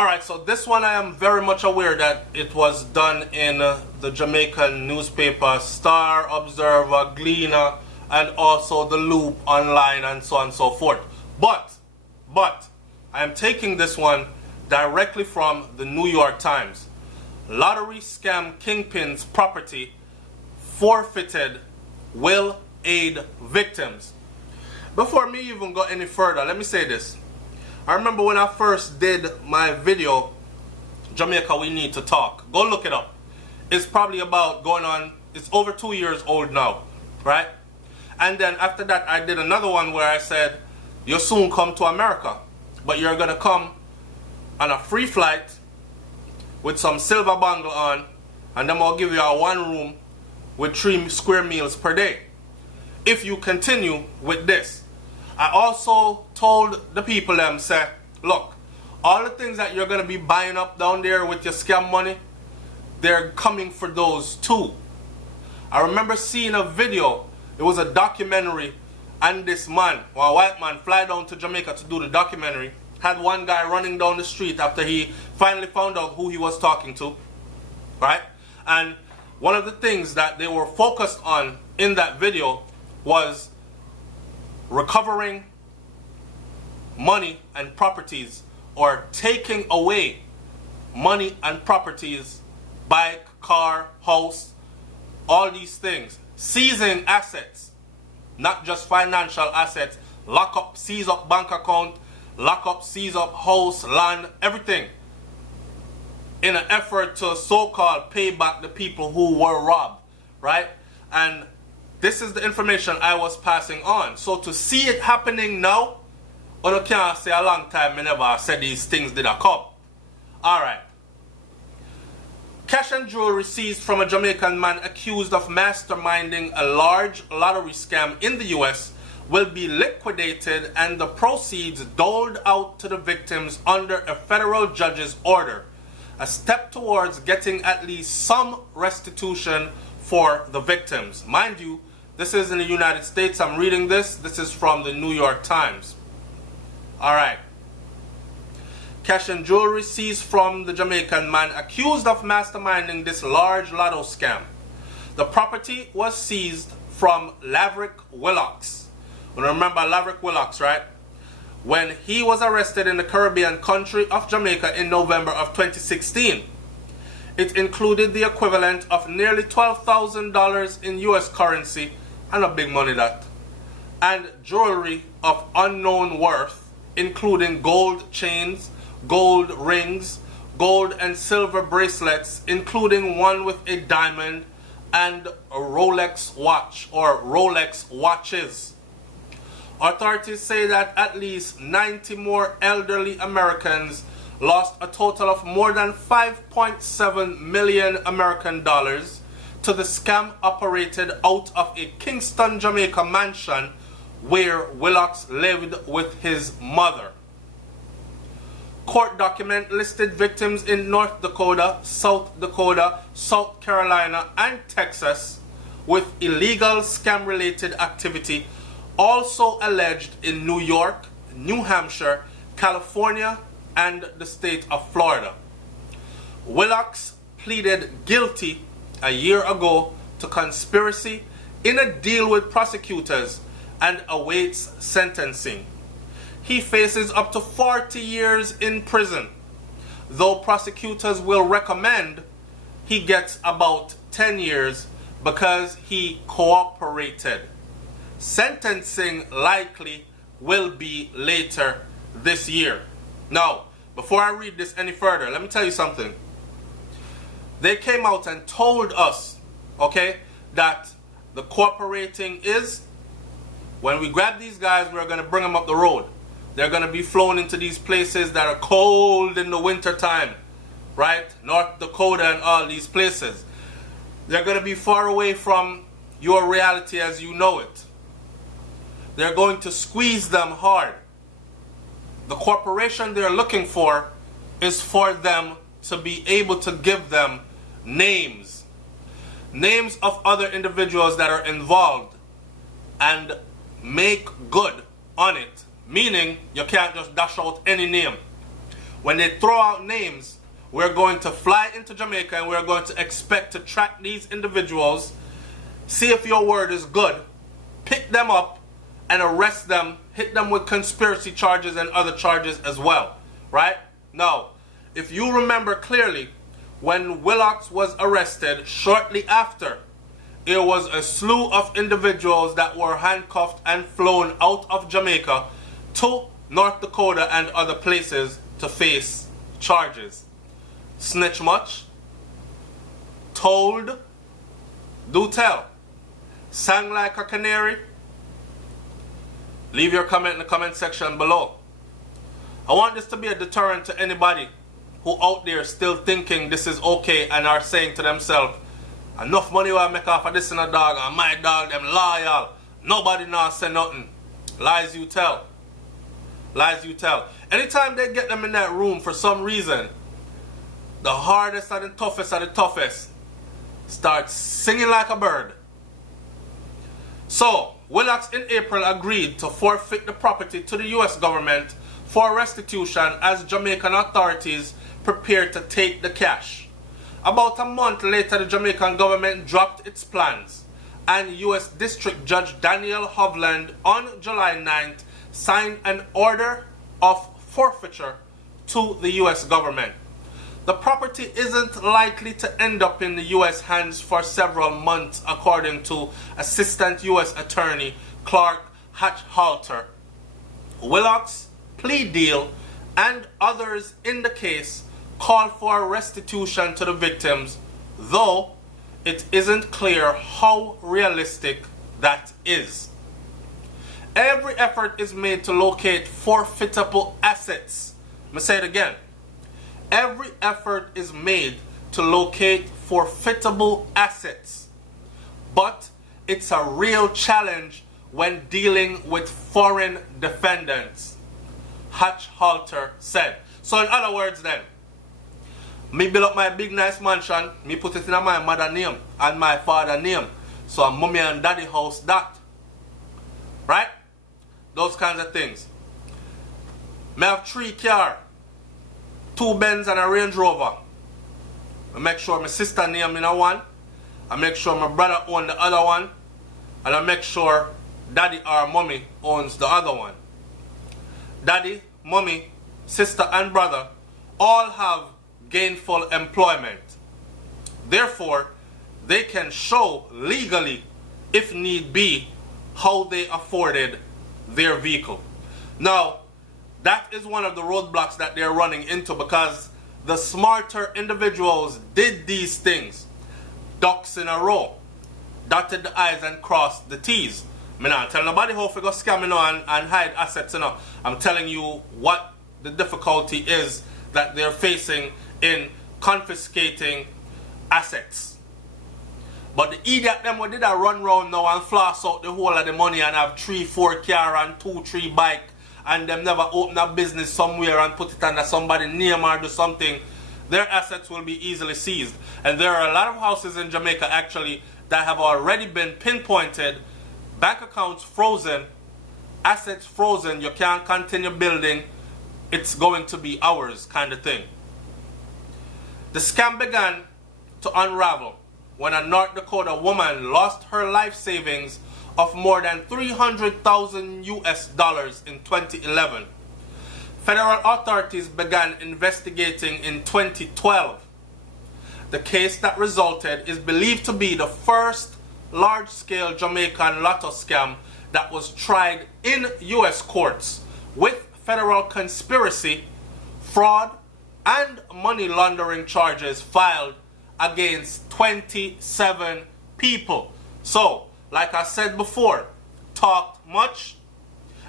Alright, so this one I am very much aware that it was done in the Jamaican newspaper Star, Observer, Gleaner, and also The Loop online and so on and so forth. But, I am taking this one directly from the New York Times. Lottery scam kingpin's property forfeited will aid victims. Before me even go any further, let me say this. I remember when I first did my video, Jamaica We Need to Talk. Go look it up. It's probably about going on, it's over 2 years old now, right? And then after that, I did another one where I said, you'll soon come to America, but you're going to come on a free flight with some silver bangle on, and then I'll give you a one room with 3 square meals per day if you continue with this. I also told the people them, say, look, all the things that you're going to be buying up down there with your scam money, they're coming for those too. I remember seeing a video, it was a documentary, and this man, a white man, fly down to Jamaica to do the documentary, had one guy running down the street after he finally found out who he was talking to, right? And one of the things that they were focused on in that video was recovering money and properties, or taking away money and properties, bike, car, house, all these things, seizing assets, not just financial assets, lock up, seize up bank account, lock up, seize up house, land, everything, in an effort to so-called pay back the people who were robbed, right? And this is the information I was passing on. So to see it happening now, I can't say a long time I never said these things did come. Alright. Cash and jewelry seized from a Jamaican man accused of masterminding a large lottery scam in the US will be liquidated and the proceeds doled out to the victims under a federal judge's order, a step towards getting at least some restitution for the victims. Mind you, this is in the United States. I'm reading this. This is from the New York Times. Alright. Cash and jewelry seized from the Jamaican man accused of masterminding this large lotto scam. The property was seized from Laverick Willocks. You remember Laverick Willocks, right? When he was arrested in the Caribbean country of Jamaica in November of 2016. It included the equivalent of nearly $12,000 in US currency, and a big money that, and jewelry of unknown worth, including gold chains, gold rings, gold and silver bracelets, including one with a diamond, and a Rolex watch, or Rolex watches. Authorities say that at least 90 more elderly Americans lost a total of more than 5.7 million American dollars to the scam operated out of a Kingston, Jamaica mansion where Willocks lived with his mother. Court document listed victims in North Dakota, South Dakota, South Carolina, and Texas with illegal scam-related activity also alleged in New York, New Hampshire, California, and the state of Florida. Willocks pleaded guilty a year ago to conspiracy in a deal with prosecutors and awaits sentencing. He faces up to 40 years in prison, though prosecutors will recommend he gets about 10 years because he cooperated. Sentencing likely will be later this year. Now, before I read this any further, let me tell you something. They came out and told us, okay, that the cooperating is, when we grab these guys, we're going to bring them up the road. They're going to be flown into these places that are cold in the winter time, right? North Dakota and all these places. They're going to be far away from your reality as you know it. They're going to squeeze them hard. The cooperation they're looking for is for them to be able to give them names of other individuals that are involved and make good on it. Meaning, you can't just dash out any name. when they throw out names, we're going to fly into Jamaica and we're going to expect to track these individuals, see if your word is good, pick them up and arrest them, hit them with conspiracy charges and other charges as well, right? Now, if you remember clearly, when Willox was arrested, shortly after, there was a slew of individuals that were handcuffed and flown out of Jamaica to North Dakota and other places to face charges. Snitch much? Told? Do tell? Sang like a canary? Leave your comment in the comment section below. I want this to be a deterrent to anybody who out there still thinking this is okay and are saying to themselves, enough money will I make off of this and a dog, and my dog them loyal. Nobody now say nothing. Lies you tell. Lies you tell. Anytime they get them in that room for some reason, the hardest and the toughest start singing like a bird. So, Willox in April agreed to forfeit the property to the US government for restitution as Jamaican authorities prepared to take the cash. About a month later, the Jamaican government dropped its plans, and US District Judge Daniel Hovland on July 9th signed an order of forfeiture to the US government. The property isn't likely to end up in the US hands for several months, according to Assistant US Attorney Clark Hatch-Halter. Willox's plea deal and others in the case call for restitution to the victims, though it isn't clear how realistic that is. Every effort is made to locate forfeitable assets. Let me say it again. Every effort is made to locate forfeitable assets, but it's a real challenge when dealing with foreign defendants, Hatch-Halter said. So in other words then, me build up my big nice mansion, me put it in my mother name and my father name. So mommy and daddy house that. Right? Those kinds of things. Me have 3 cars, 2 Benz and a Range Rover. I make sure my sister name in a one. I make sure my brother own the other one. And I make sure daddy or mommy owns the other one. Daddy, mommy, sister and brother all have gainful employment. Therefore, they can show legally, if need be, how they afforded their vehicle. Now, that is one of the roadblocks that they're running into, because the smarter individuals did these things. Ducks in a row. Dotted the I's and crossed the T's. I mean, I tell nobody how to go scamming on and hide assets. You know. I'm telling you what the difficulty is that they're facing in confiscating assets. But the idiot them what did I run round now and floss out the whole of the money and have 3-4 car and 2-3 bike, and them never open a business somewhere and put it under somebody's name or do something, their assets will be easily seized. And there are a lot of houses in Jamaica actually that have already been pinpointed, bank accounts frozen, assets frozen, you can't continue building, it's going to be ours kind of thing. The scam began to unravel when a North Dakota woman lost her life savings of more than $300,000 US in 2011. Federal authorities began investigating in 2012. The case that resulted is believed to be the first large-scale Jamaican lotto scam that was tried in US courts, with federal conspiracy, fraud, and money laundering charges filed against 27 people. So, like I said before, talked much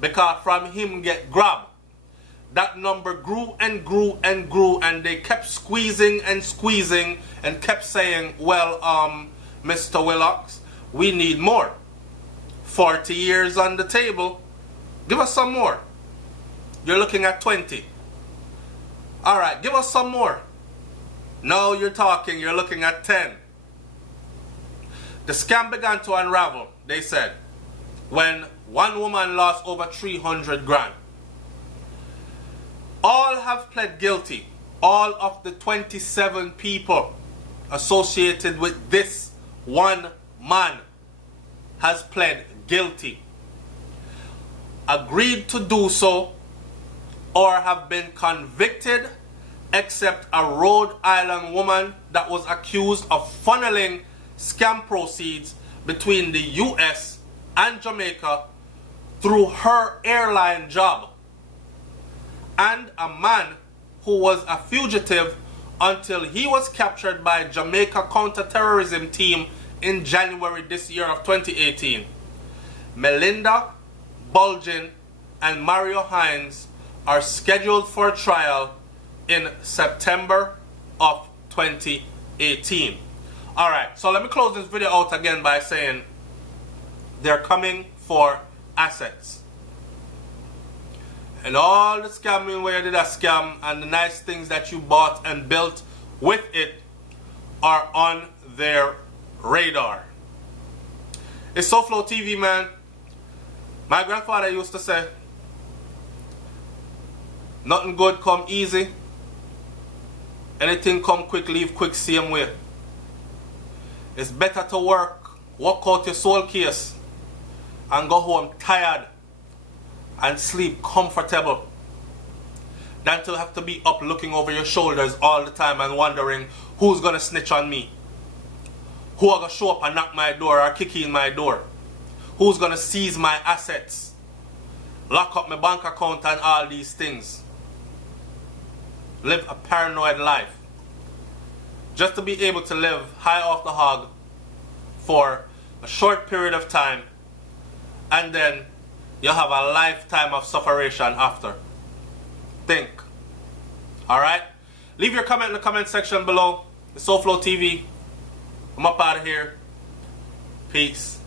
because from him get grabbed. That number grew and grew and grew, and they kept squeezing and squeezing and kept saying, well, Mr. Willox, we need more. 40 years on the table. Give us some more. You're looking at 20. All right, give us some more. Now you're talking, you're looking at 10. The scam began to unravel, they said, when one woman lost over 300 grand. All have pled guilty. All of the 27 people associated with this one man has pled guilty, agreed to do so, or have been convicted, except a Rhode Island woman that was accused of funneling scam proceeds between the US and Jamaica through her airline job, and a man who was a fugitive until he was captured by Jamaica counterterrorism team in January this year of 2018. Melinda Bulgin and Mario Hines are scheduled for trial in September of 2018. Alright, so let me close this video out again by saying they're coming for assets. And all the scamming where you did a scam and the nice things that you bought and built with it are on their radar. It's SouFLoTV, man. My grandfather used to say, nothing good come easy. Anything come quick, leave quick, same way. It's better to work out your soul case, and go home tired and sleep comfortable than to have to be up looking over your shoulders all the time and wondering who's gonna snitch on me, who are gonna show up and knock my door or kick in my door, who's gonna seize my assets, lock up my bank account and all these things. Live a paranoid life just to be able to live high off the hog for a short period of time, and then you have a lifetime of sufferation after. Think. Alright? Leave your comment in the comment section below. It's SouFLoTV. I'm up out of here. Peace.